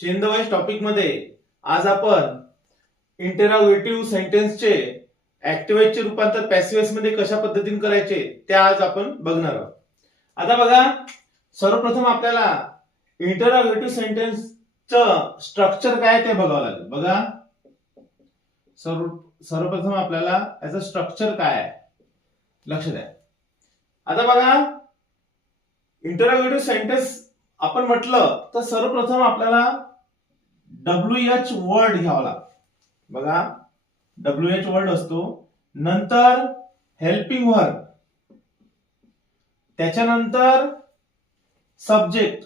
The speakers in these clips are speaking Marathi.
चेन द वाईज टॉपिक मध्ये आज आपण इंटेरोगेटिव्ह सेंटेन्सचे ऍक्टिव्हाइजचे रूपांतर पॅसिव्ह मध्ये कशा पद्धतीने करायचे ते आज आपण बघणार आहोत. आता बघा, सर्वप्रथम आपल्याला इंटेरोगेटिव्ह सेंटेन्सचं स्ट्रक्चर काय ते बघावं लागेल. बघा, सर्वप्रथम आपल्याला याचं स्ट्रक्चर काय आहे लक्ष द्या. आता बघा, इंटेरोगेटिव्ह सेंटेन्स आपण म्हटलं तर सर्वप्रथम आपल्याला WH वर्ड घ्यावा लागतो. बघा, WH वर्ड असतो, नंतर हेल्पिंग वर्ब, त्याच्यानंतर सब्जेक्ट,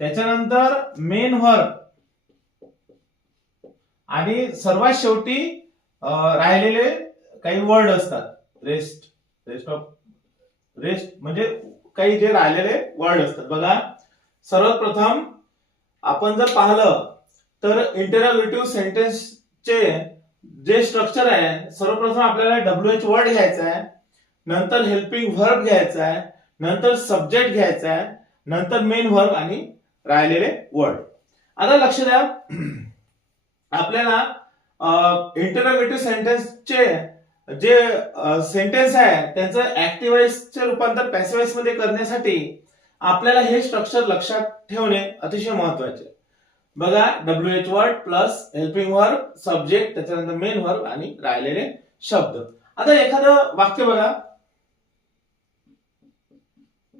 त्याच्यानंतर मेन वर्ब आणि सर्वात शेवटी राहिलेले काही वर्ड असतात. रेस्ट म्हणजे काही जे राहिलेले वर्ड असतात. बघा, सर्वप्रथम आपण जर पाहिलं तर इंटेरोगेटिव्ह सेंटेन्सचे जे स्ट्रक्चर आहे, सर्वप्रथम आपल्याला WH वर्ड घ्यायचा आहे, नंतर हेल्पिंग व्हर्ब घ्यायचा आहे, नंतर सब्जेक्ट घ्यायचा आहे, नंतर मेन व्हर्ब आणि राहिलेले वर्ड. आता लक्ष द्या, आपल्याला इंटेरोगेटिव्ह सेंटेन्सचे जे सेंटेन्स आहे त्यांचं ऍक्टिव्हाइजचे रूपांतर पॅसिव्हाइज मध्ये करण्यासाठी आपल्याला हे स्ट्रक्चर लक्षात ठेवणे अतिशय महत्त्वाचे. बघा, WH word plus helping verb, subject, त्याच्यानंतर मेन वर्ब आणि राहिलेले शब्द. आता एखादं वाक्य बघा,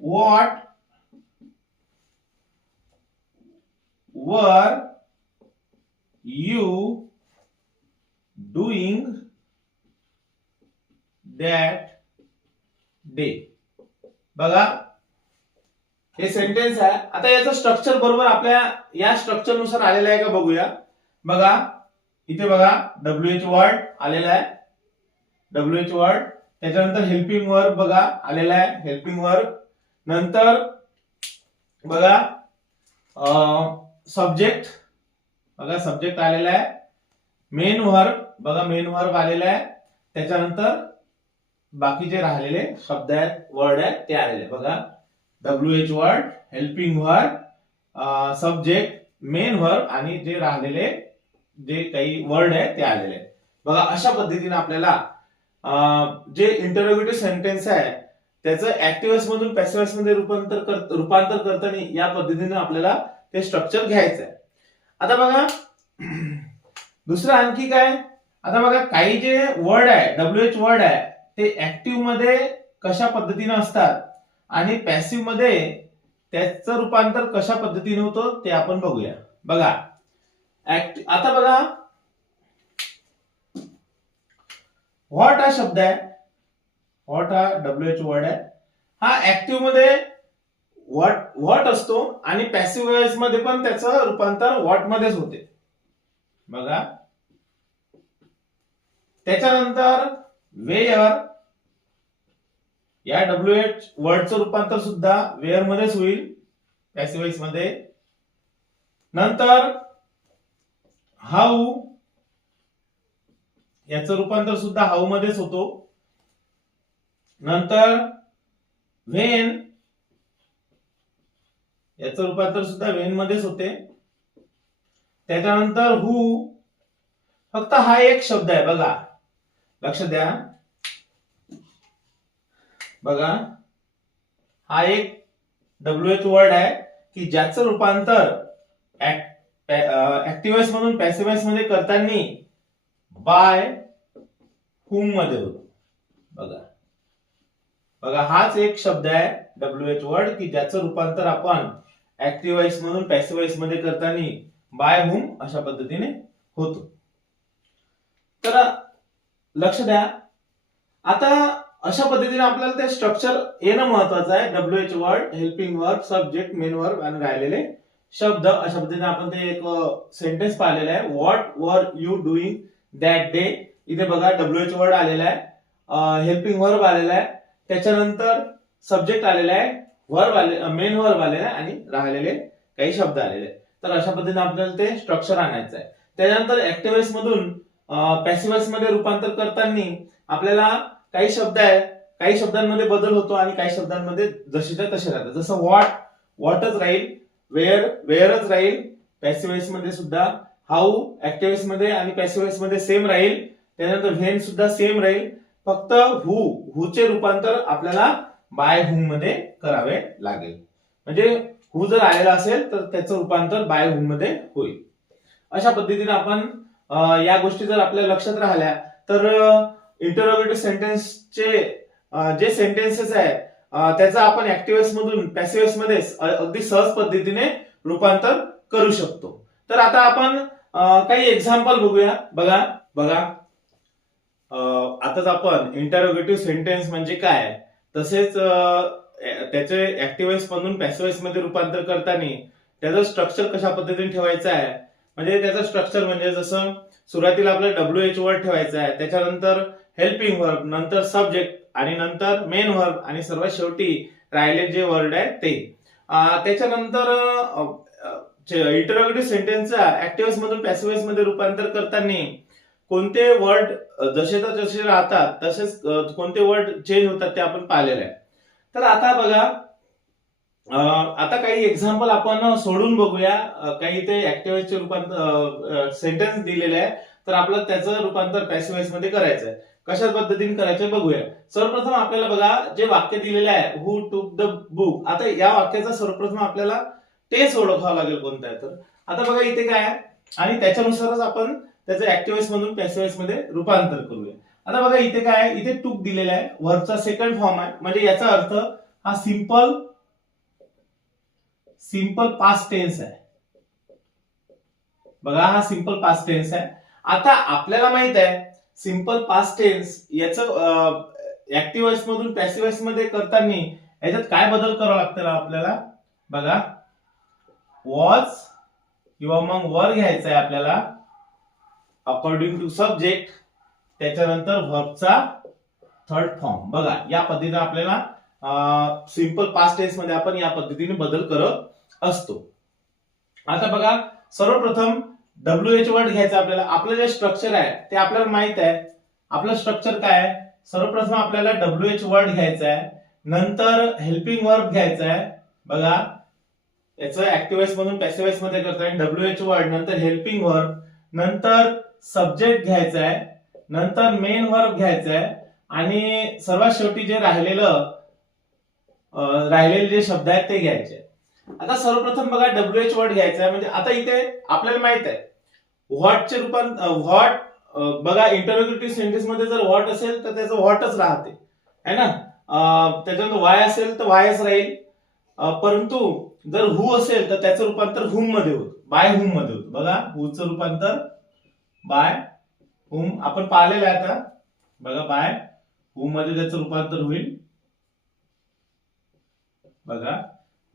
what were you doing that day. बघा, हे सेंटेन्स आहे. आता याचं स्ट्रक्चर बरोबर आपल्या या स्ट्रक्चर नुसार आलेलं आहे का बघूया. बघा, इथे बघा WH वर्ड आलेला आहे, WH वर्ड, त्याच्यानंतर हेल्पिंग वर्ब बघा आलेला आहे, हेल्पिंग वर्ब, नंतर बघा सब्जेक्ट, बघा सब्जेक्ट आलेला आहे, मेन वर्ब बघा मेन वर्ब आलेला आहे, त्याच्यानंतर बाकी जे राहिलेले शब्द आहेत, वर्ड आहेत ते आलेले. बघा, WH word, helping verb, subject, main verb आणि जे राहिलेले जे काही वर्ड आहेत ते आलेले. बघा, अशा पद्धतीने आपल्याला जे इंटेरोगेटिव्ह सेंटेन्स आहे त्याचं ऍक्टिव्हाइज मधून पॅसिव्हाइज मध्ये रूपांतर करताना या पद्धतीने आपल्याला ते स्ट्रक्चर घ्यायचं आहे. आता बघा, दुसरं आणखी काय. आता बघा, काही जे वर्ड आहे, WH वर्ड आहे, ते ऍक्टिव्ह मध्ये कशा पद्धतीने असतात आणि पॅसिव्ह मध्ये त्याचं रूपांतर कशा पद्धतीने होतं ते आपण बघूया. बघा, आता बघा, व्हॉट हा शब्द आहे, व्हॉट हा WH वर्ड आहे, हा ऍक्टिव्ह मध्ये व्हॉट असतो आणि पॅसिव्ह मध्ये पण त्याचं रूपांतर व्हॉट मध्येच होते. बघा, त्याच्यानंतर वेअर, या WH वर्डचं रूपांतर सुद्धा वेअर मध्येच होईल पॅसिव्हाइज मध्ये. नंतर हाऊ, याचं रूपांतर सुद्धा हाऊ मध्येच होतो. नंतर व्हेन, याचं रूपांतर सुद्धा व्हेन मध्येच होते. त्याच्यानंतर हू, फक्त हा एक शब्द आहे. बघा, लक्ष द्या, बघा, हा एक WH वर्ड आहे की ज्याचं रूपांतर ऍक्टिव्हाइज मधून पॅसिव्हाइज मध्ये करताना बाय हुम मध्ये होतो. बघा बघा, हाच एक शब्द आहे WH वर्ड की ज्याचं रूपांतर आपण ऍक्टिव्हाइज मधून पॅसिव्हाइज मध्ये करताना बाय हुम अशा पद्धतीने होतो. तर लक्ष द्या, आता अशा पद्धतीने आपल्याला ते स्ट्रक्चर येणं महत्वाचं आहे. WH word, helping verb, subject, main verb आणि राहिलेले शब्द. अशा पद्धतीने आपण ते एक सेंटेन्स पाहिलेला आहे, what were you doing that day. इथे बघा, WH वर्ड आलेला आहे, हेल्पिंग वर्ब आलेला आहे, त्याच्यानंतर सब्जेक्ट आलेला आहे, वर्ब आले, मेन वर्ब आलेला आहे आणि राहिलेले काही शब्द आलेले. तर अशा पद्धतीने आपल्याला ते स्ट्रक्चर आणायचं आहे. त्याच्यानंतर ऍक्टिव्हाइज मधून पॅसिव्हाइज मध्ये रूपांतर करताना आपल्याला काही शब्द आहे, काही शब्दांमध्ये बदल होतो आणि काही शब्दांमध्ये जशीच्या तसे राहतात. जसं व्हॉट व्हॉटच राहील, वेअरच राहील, पॅसिव्ह वॉइस मध्ये सुद्धा हाऊ ऍक्टिव्ह वॉइस मध्ये आणि पॅसिव्ह वॉइस मध्ये सेम राहील, त्यानंतर व्हेन सुद्धा सेम राहील, फक्त हूचे रूपांतर आपल्याला बाय हुम मध्ये करावे लागेल. म्हणजे हू जर आलेला असेल तर त्याचं रूपांतर बाय हुम मध्ये होईल. अशा पद्धतीने आपण या गोष्टी जर आपल्या लक्षात राहिल्या तर इंटरोगेटिव्ह सेंटेन्सचे जे सेंटेन्सेस आहे त्याचं आपण ऍक्टिव्ह वॉइस मधून पॅसिव्ह वॉइस मध्ये अगदी सहज पद्धतीने रूपांतर करू शकतो. तर आता आपण काही एक्झाम्पल बघूया. बघा आताच आपण इंटरोगेटिव्ह सेंटेन्स म्हणजे काय, तसेच त्याचे ऍक्टिव्ह वॉइस मधून पॅसिव्ह वॉइस मध्ये रूपांतर करताना त्याचं स्ट्रक्चर कशा पद्धतीने ठेवायचं आहे. म्हणजे त्याचं स्ट्रक्चर म्हणजे जसं सुरुवातीला आपल्याला WH वर्ड ठेवायचा आहे, त्याच्यानंतर हेल्पिंग वर्ब, नंतर सब्जेक्ट आणि नंतर मेन वर्ब आणि सर्वात शेवटी राहिले जे वर्ड आहे ते. त्याच्यानंतर इंटरोगेटिव्ह सेंटेन्सचा ऍक्टिव्ह वॉइस मधून पॅसिव्ह वॉइस मध्ये रूपांतर करताना कोणते वर्ड जसे तर जसे राहतात तसेच कोणते वर्ड चेंज होतात ते आपण पाहिलेलं आहे. तर आता बघा आता काही एक्झाम्पल आपण सोडून बघूया. काही ते ऍक्टिव्ह वॉइसचे रूपांतर सेंटेन्स दिलेले आहे, तर आपल्याला त्याचं रूपांतर पॅसिव्ह वॉइस मध्ये करायचं आहे. कशा पद्धतीने करायचं बघूया. सर्वप्रथम आपल्याला बघा जे वाक्य दिलेले आहे हु टूक द बुक, आता या वाक्याचा सर्वप्रथम आपल्याला टेन्स ओळखावा लागेल कोणता आहे. तर आता बघा इथे काय आहे आणि त्याच्यानुसारच आपण त्याचं ऍक्टिव्ह वॉइस मधून पॅसिव्ह वॉइस मध्ये रूपांतर करूया. आता बघा इथे काय आहे, इथे टूक दिलेला आहे, व्हर्बचा सेकंड फॉर्म आहे, म्हणजे याचा अर्थ हा सिंपल पास्ट टेन्स आहे. बघा हा सिंपल पास्ट टेन्स आहे. आता आपल्याला माहित आहे सिंपल पास्ट टेन्स याचं ऍक्टिव्ह वॉइस मधून पॅसिव्ह वॉइस मध्ये करताना याच्यात काय बदल करावा लागतो आपल्याला. बघा वॉज किंवा मग वर घ्यायचा आहे आपल्याला अकॉर्डिंग टू सब्जेक्ट, त्याच्यानंतर व्हर्बचा थर्ड फॉर्म. बघा या पद्धतीने आपल्याला सिंपल पास्ट टेन्स मध्ये आपण या पद्धतीने बदल करत असतो. आता बघा सर्वप्रथम WH वर्ड घ्यायचा आपल्याला. आपलं जे स्ट्रक्चर आहे ते आपल्याला माहित आहे. आपलं स्ट्रक्चर काय आहे, सर्वप्रथम आपल्याला WH वर्ड घ्यायचा आहे, नंतर हेल्पिंग वर्ब घ्यायचा आहे. बघा याचं ऍक्टिव्ह वॉइस मधून पॅसिव्ह वॉइस मध्ये करताय WH वर्ड, नंतर हेल्पिंग वर्ब, नंतर सब्जेक्ट घ्यायचा आहे, नंतर मेन वर्ब घ्यायचा आहे आणि सर्वात शेवटी जे राहिलेले जे शब्द आहेत ते घ्यायचे. आता सर्वप्रथम बघा WH वर्ड घ्यायचा आहे. म्हणजे आता इथे आपल्याला माहित आहे व्हॉटचे रूपांतर व्हॉट. बघा इंटरोगेटिव्ह सेंटेन्स मध्ये जर व्हॉट असेल तर त्याचं व्हॉटच राहते है ना. त्याच्यानंतर वाय असेल तर वायच राहील, परंतु जर हु असेल तर त्याचं रूपांतर हुम मध्ये होतं, बाय हुम मध्ये होतं. बघा हुचं रूपांतर बाय हुम आपण पाहिलेलं आहे. आता बघा बाय हुम मध्ये त्याचं रूपांतर होईल. बघा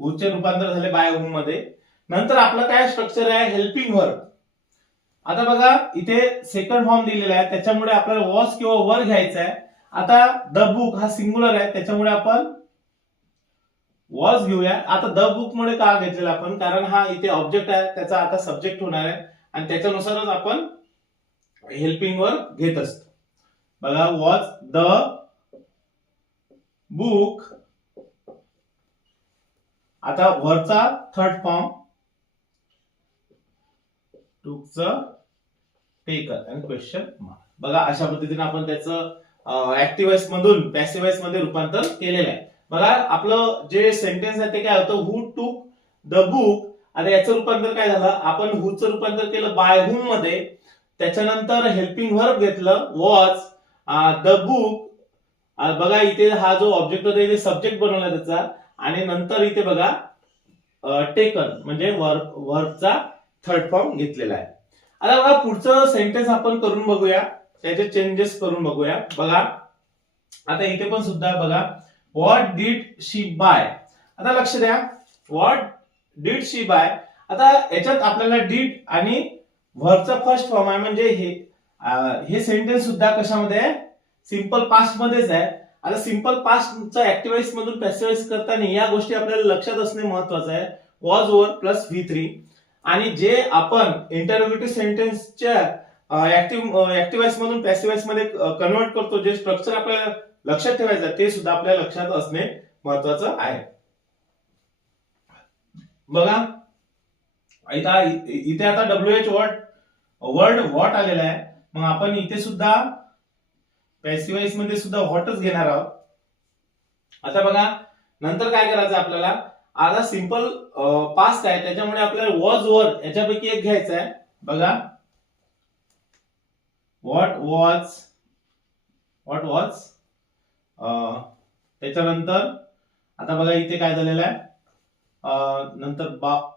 हुचे रूपांतर झाले बाय हुम मध्ये. नंतर आपलं काय स्ट्रक्चर आहे हेल्पिंग वर्ब. आता बघा इथे सेकंड फॉर्म दिलेला आहे, त्याच्यामुळे आपल्याला वॉज किंवा वर घ्यायचा आहे. आता द बुक हा सिंग्युलर आहे, त्याच्यामुळे आपण वॉज घेऊया. आता द बुक मुळे का घेतलेला आपण, कारण हा इथे ऑब्जेक्ट आहे, त्याचा आता सब्जेक्ट होणार आहे आणि त्याच्यानुसारच आपण हेल्पिंग वर्ब घेत असतो. बघा वॉज द बुक, आता वरचा थर्ड फॉर्म टूकचं टेकन आणि क्वेश्चन मार्क. बघा अशा पद्धतीने आपण त्याचं ऍक्टिव्ह वॉइस मधून पॅसिव्ह वॉइस मध्ये रूपांतर केलेलं आहे. बघा आपलं जे सेंटेन्स आहे ते काय होतं, हु टूक द बुक. आता याचं रूपांतर काय झालं, आपण हुचं रूपांतर केलं बाय हुम मध्ये, त्याच्यानंतर हेल्पिंग वर्ब घेतलं वॉज, द बुक. बघा इथे हा जो ऑब्जेक्ट होता इथे सब्जेक्ट बनवला त्याचा, आणि नंतर इथे बघा टेकन म्हणजे वर्बचा थर्ड फॉर्म घेतलेला आहे. आता बघा पुढचं सेंटेन्स आपण करून बघूया, त्याचे चेंजेस करून बघूया. बघा आता इथे पण सुद्धा बघा व्हॉट डिड शी बाय. आता लक्ष द्या व्हॉट डिड शी बाय. आता याच्यात आपल्याला डिड आणि व्हर्बचा फर्स्ट फॉर्म आहे, म्हणजे हे सेंटेन्स सुद्धा कशामध्ये आहे, सिंपल पास्ट मध्येच आहे. आता सिंपल पास्टचा ऍक्टिव्ह वॉइस मधून पॅसिव्ह वॉइस करताना या गोष्टी आपल्याला लक्षात असणे महत्वाचं आहे. वॉज ओव्हर प्लस V3, आणि जे आपण इंटरोगेटिव्ह सेंटेन्सच्या ऍक्टिव्ह वॉइस मधून पॅसिव्ह वॉइस मध्ये कन्वर्ट करतो, जे स्ट्रक्चर आपल्याला लक्षात ठेवायचं ते सुद्धा आपल्या लक्षात असणे महत्वाचं आहे. बघा इथे आता WH वर्ड व्हॉट आलेला आहे, मग आपण इथे सुद्धा पॅसिव्ह वॉइस मध्ये सुद्धा व्हॉटच घेणार आहोत. आता बघा नंतर काय करायचं आपल्याला, आता सिंपल पास्ट आहे त्याच्यामुळे आपल्याला वॉज वर याच्यापैकी एक घ्यायचा आहे. बघा व्हॉट वॉज त्याच्यानंतर आता बघा इथे काय झालेलं आहे, नंतर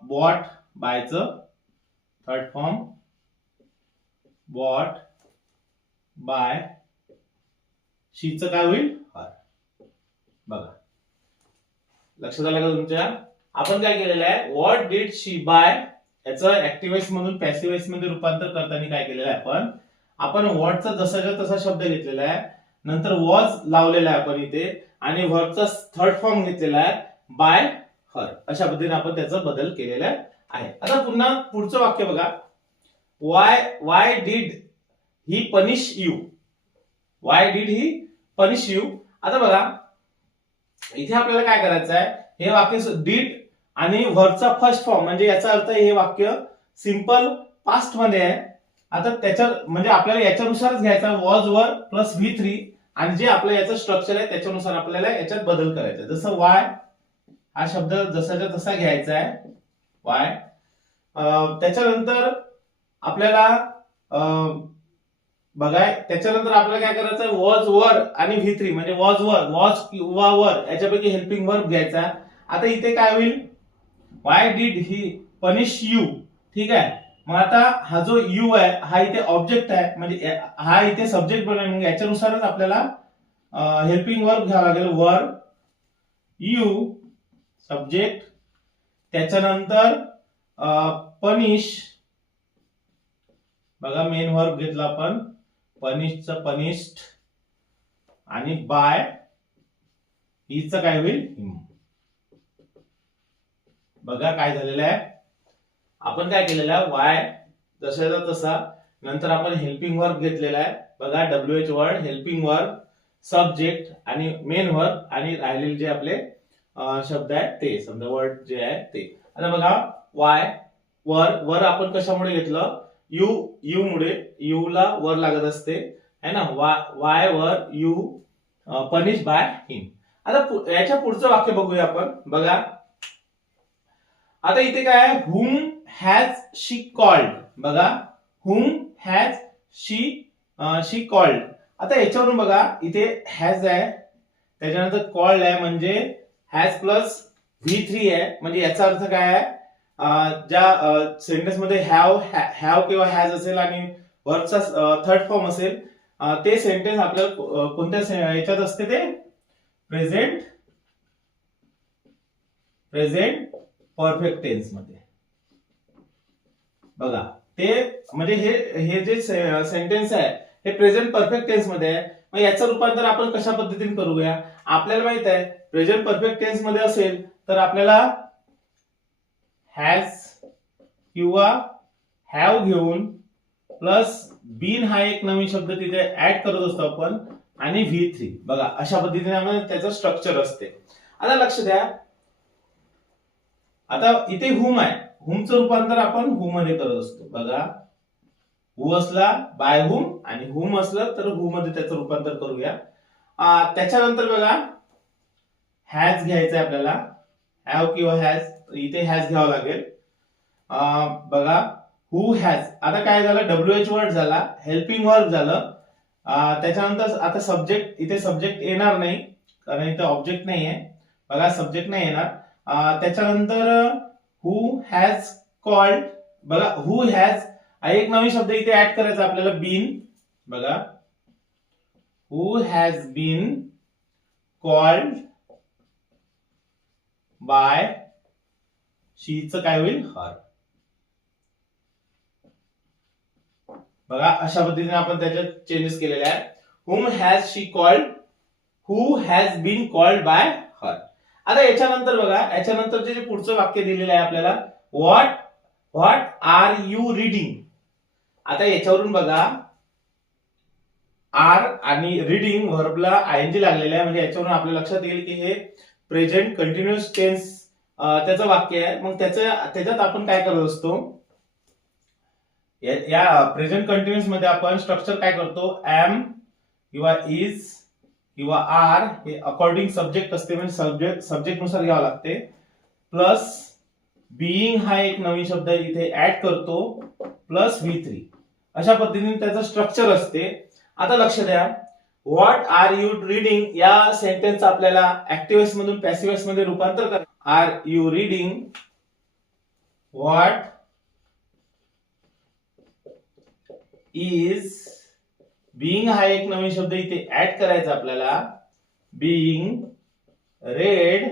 बॉट बायचं थर्ड फॉर्म बॉट बाय, शीचं काय होईल हर. बघा लक्षात आलं का तुमच्या. आपण काय केलेलं आहे, व्हॉट डिड शी बाय याचं ऍक्टिव्ह वॉइस मधून पॅसिव्ह वॉइस मध्ये रूपांतर करताना काय केलेलं आहे, आपण व्हॉटचा जसाच्या तसा शब्द घेतलेला आहे, नंतर वॉज लावलेला आहे आपण इथे, आणि व्हर्बचा थर्ड फॉर्म घेतलेला आहे बाय हर. अशा पद्धतीने आपण त्याचा बदल केलेला आहे. आता पुन्हा पुढचं वाक्य बघा, why did he punish you, why did he punish you. आता बघा इथे आपल्याला काय करायचं आहे, हे वाक्य डिड आणि व्हर्बचा फर्स्ट फॉर्म म्हणजे याचा अर्थ हे वाक्य सिंपल पास्ट मध्ये आहे. आता त्याच्या म्हणजे आपल्याला याच्यानुसारच घ्यायचा, वॉज वर प्लस V3, आणि जे आपलं याचं स्ट्रक्चर आहे त्याच्यानुसार आपल्याला याच्यात बदल करायचा. जसं वाय हा शब्द जसाच्या तसा घ्यायचा आहे वाय. त्याच्यानंतर आपल्याला बघाय त्याच्यानंतर आपल्याला काय करायचं, वॉज वर आणि V3 म्हणजे वॉज किंवा वर याच्यापैकी हेल्पिंग वर्ब घ्यायचा. आता इथे काय होईल, why did he punish you, ठीक आहे. मग आता हा जो यू आहे हा इथे ऑब्जेक्ट आहे, म्हणजे हा इथे सब्जेक्ट बनला, मग याच्यानुसारच आपल्याला हेल्पिंग वर्ब घ्यावा लागेल. वर यू सब्जेक्ट, त्याच्यानंतर पनिश, बघा मेन वर्ब घेतला आपण पनिशचं पनिश्ड, आणि बाय हिचं काय होईल हिम. बघा काय झालेलं आहे, आपण काय केलेलं आहे, वाय जसाचा तसा, नंतर आपण हेल्पिंग वर्ब घेतलेला आहे. बघा WH word, helping verb, subject आणि मेन वर्ब, आणि राहिलेले जे आपले शब्द आहेत ते समजा वर्ड जे आहे ते. आता बघा वाय वर आपण कशामुळे घेतलं, यू मुळे, यू ला वर लागत असते है ना. Y were you punish by him. आता याच्या पुढचं वाक्य बघूया आपण. बघा आता इथे काय आहे, whom has she called. बघा whom has she called. आता याच्यावरून बघा इथे हॅज आहे, त्याच्यानंतर कॉल्ड आहे, म्हणजे हॅज प्लस V3 आहे, म्हणजे याचा अर्थ काय आहे, ज्या सेंटेन्स मध्ये हॅव किंवा हॅज असेल आणि वर्बचा थर्ड फॉर्म असेल, ते सेंटेन्स आपल्याला कोणत्या याच्यात असते, ते प्रेझेंट परफेक्ट टेन्स मध्ये. बघा ते म्हणजे हे जे सेंटेन्स आहे हे प्रेझेंट परफेक्ट टेन्स मध्ये आहे. मग याचं रूपांतर आपण कशा पद्धतीने करूया, आपल्याला माहित आहे प्रेझेंट परफेक्ट टेन्स मध्ये असेल तर आपल्याला हॅज किंवा हॅव घेऊन प्लस बीन हा एक नवीन शब्द तिथे ऍड करत असतो आपण, आणि V3. बघा अशा पद्धतीने त्याचं स्ट्रक्चर असते. आता लक्ष द्या, आता इथे हुम आहे, हुमचं रूपांतर आपण हु मध्ये करत असतो. बघा हु असला बाय हुम, आणि हुम असलं तर हु मध्ये त्याचं रूपांतर करूया. त्याच्यानंतर बघा हॅज घ्यायचं आपल्याला, हॅव किंवा हॅज, इथे हॅज घ्यावं लागेल. बघा हु हॅज, आता काय झालं, WH वर्ड झाला, हेल्पिंग वर्ब झालं. त्याच्यानंतर आता सब्जेक्ट, इथे सब्जेक्ट येणार नाही कारण इथे ऑब्जेक्ट नाही आहे. बघा सब्जेक्ट नाही येणार. त्याच्यानंतर हु हॅज कॉल्ड, बघा हु हॅज एक नवीन शब्द इथे ऍड करायचा आपल्याला, बीन. बघा हु हॅज बीन कॉल्ड बाय, शीचं काय होईल हर. बघा अशा पद्धतीने आपण त्याच्यात चेंजेस केलेले आहेत. Whom has she called, who has been called by her. आता याच्यानंतर बघा, याच्यानंतर जे पुढचं वाक्य दिलेलं आहे आपल्याला, व्हॉट आर यू रीडिंग. आता याच्यावरून बघा आर आणि रीडिंग व्हर्बला ING लागलेला आहे, म्हणजे याच्यावरून आपल्या लक्षात येईल की हे प्रेझेंट कंटिन्युअस टेन्स त्याचं वाक्य आहे. मग त्याच्यात आपण काय करत असतो, या प्रेझेंट कंटिन्युअस मध्ये आपण स्ट्रक्चर काय करतो, एम किंवा इज किंवा आर हे अकॉर्डिंग सब्जेक्ट असते, म्हणजे सब्जेक्ट नुसार घ्यावं लागते. प्लस बिईंग हा एक नवीन शब्द इथे ऍड करतो, प्लस V3. अशा पद्धतीने त्याचं स्ट्रक्चर असते. आता लक्ष द्या, व्हॉट आर यू रीडिंग या सेंटेन्स आपल्याला ऍक्टिव्ह वॉइस मधून पॅसिव्ह वॉइस मध्ये रूपांतर करा. Are you reading, what is, being हा एक नवीन शब्द इथे ऍड करायचा आपल्याला, बिईंग रेड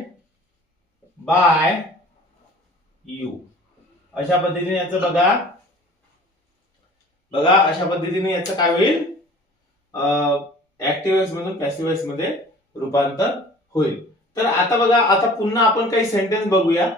बाय यू. अशा पद्धतीने याचं बघा अशा पद्धतीने याचं काय होईल, ऍक्टिव्ह वॉइस मधून पॅसिव्ह वॉइस मध्ये रूपांतर होईल. तर आता बघा, आता पुन्हा आपण काही सेंटेन्स बघूया.